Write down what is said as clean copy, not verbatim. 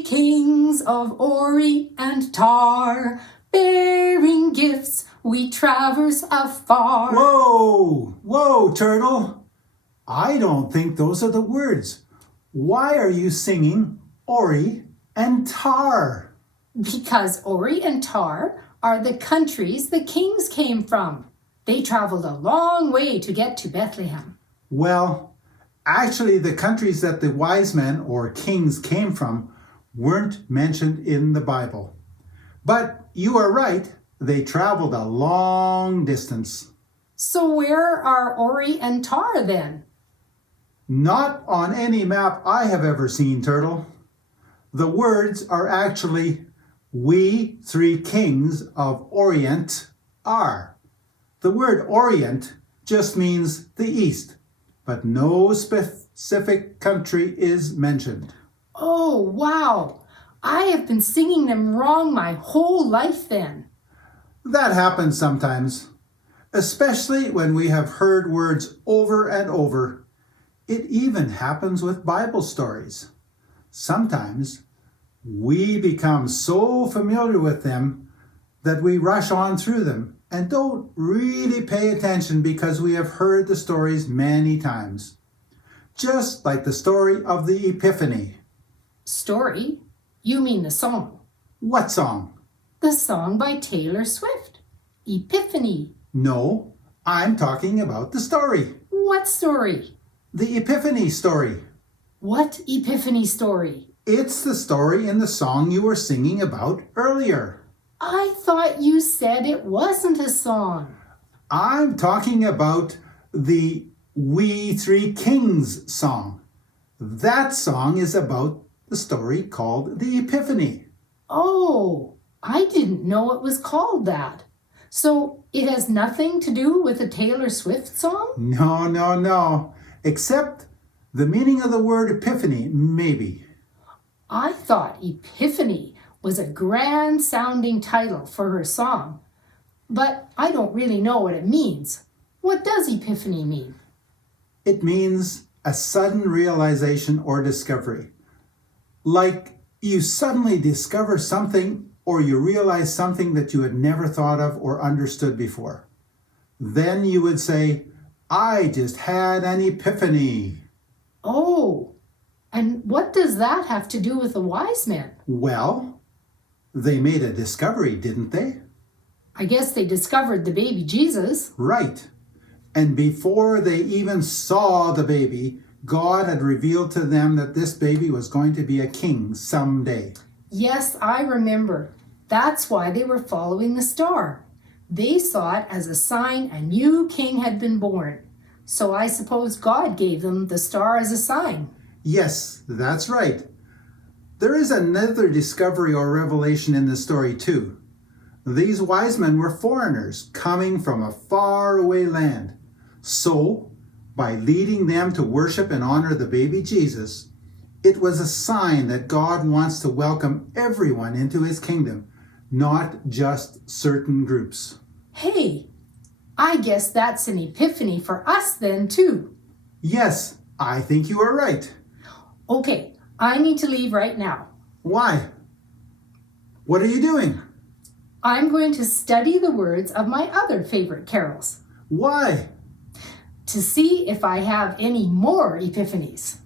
three kings of Ori and Tar, bearing gifts we traverse afar. Whoa, Turtle. I don't think those are the words. Why are you singing Ori and Tar? Because Ori and Tar are the countries the kings came from. They traveled a long way to get to Bethlehem. Well, actually, the countries that the wise men or kings came from weren't mentioned in the Bible. But you are right, they traveled a long distance. So where are Ori and Tar then? Not on any map I have ever seen, Turtle. The words are actually, we three kings of Orient are. The word Orient just means the East, but no specific country is mentioned. Oh, wow. I have been singing them wrong my whole life then. That happens sometimes, especially when we have heard words over and over. It even happens with Bible stories. Sometimes we become so familiar with them that we rush on through them and don't really pay attention because we have heard the stories many times. Just like the story of the Epiphany. Story? You mean the song? What song? The song by Taylor Swift. Epiphany. No, I'm talking about the story. What story? The Epiphany story. What Epiphany story? It's the story in the song you were singing about earlier. I thought you said it wasn't a song. I'm talking about the We Three Kings song. That song is about the story called the Epiphany. Oh, I didn't know it was called that. So it has nothing to do with a Taylor Swift song? No. Except the meaning of the word epiphany, maybe. I thought Epiphany was a grand sounding title for her song, but I don't really know what it means. What does Epiphany mean? It means a sudden realization or discovery. Like you suddenly discover something or you realize something that you had never thought of or understood before. Then you would say, I just had an epiphany. Oh, and what does that have to do with the wise men? Well, they made a discovery, didn't they? I guess they discovered the baby Jesus. Right. And before they even saw the baby, God had revealed to them that this baby was going to be a king someday. Yes, I remember. That's why they were following the star. They saw it as a sign a new king had been born. So I suppose God gave them the star as a sign. Yes, that's right. There is another discovery or revelation in the story too. These wise men were foreigners coming from a faraway land. So, by leading them to worship and honor the baby Jesus, it was a sign that God wants to welcome everyone into his kingdom, not just certain groups. Hey, I guess that's an epiphany for us then too. Yes, I think you are right. Okay, I need to leave right now. Why? What are you doing? I'm going to study the words of my other favorite carols Why? to see if I have any more epiphanies.